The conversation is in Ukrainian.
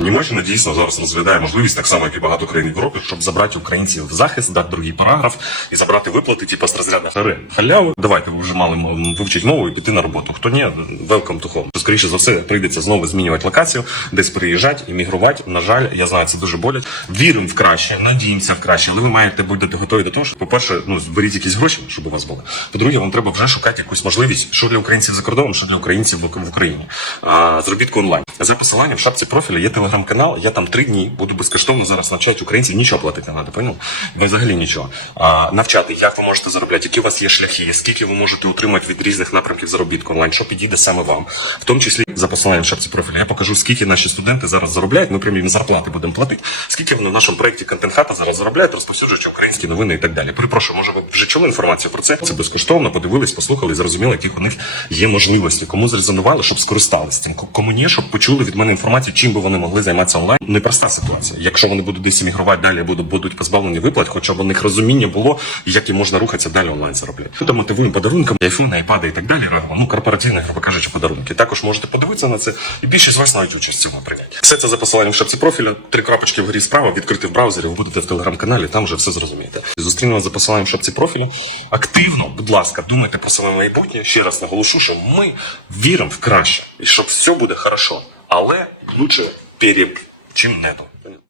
Німеччина надійсно зараз розглядає можливість, так само як і багато країн Європи, щоб забрати українців в захист, дати другий параграф і забрати виплати, типу, з розрядних арен. Халяву. Давайте ви вже мали вивчити мову і піти на роботу. Хто ні, welcome to home. Скоріше за все, прийдеться знову змінювати локацію, десь приїжджати, іммігрувати. На жаль, я знаю, це дуже болять. Віримо в краще, надіємося в краще, але ви маєте бути готові до того, що, по-перше, ну зберіть якісь гроші, щоб у вас були. По-друге, вам треба вже шукати якусь можливість, що для українців за кордоном, що для українців в Україні. А, Зробітку онлайн за посиланням в шапці профіля є телефон телеграм-канал, я там три дні буду безкоштовно зараз навчати українців, нічого платити не треба, понял? поняв? Взагалі нічого. А, Навчати, як ви можете заробляти, які у вас є шляхи, скільки ви можете отримати від різних напрямків заробітку онлайн, що підійде саме вам, в тому числі за посиланням шапці профіля. Я покажу, скільки наші студенти зараз заробляють. Ми прям їм зарплати будемо платити, скільки вони в нашому проєкті контент-хата зараз заробляють, розповсюджуючи українські новини і так далі. Перепрошую, може, ви вже чули інформацію про це? Це безкоштовно, подивились, послухали зрозуміли, які у них є можливості, кому зрезонували, щоб скористалися цим. Кому ні, щоб почули від мене інформацію, чим би вони могли могли займатися онлайн. Непроста ситуація. Якщо вони будуть десь емігрувати далі, будуть будуть позбавлені виплат, хоча б у них розуміння було, як і можна рухатися далі онлайн заробляти. Тобто мотивуємо подарунками, айфони, айпади і так далі. Ну, корпоративні, грубо кажучи, подарунки. Також можете подивитися на це, і більшість з вас навіть участь в цьому прийняти. Все це за посиланням в шапці профіля. Три крапочки вгорі справа, відкрити в браузері. Ви будете в телеграм-каналі, там вже все зрозумієте. Зустрінемо за посиланням в шапці профіля. Активно, будь ласка, думайте про своє майбутнє. Ще раз наголошу, що ми віримо в краще і що все буде хорошо, але лучше перед чем нету.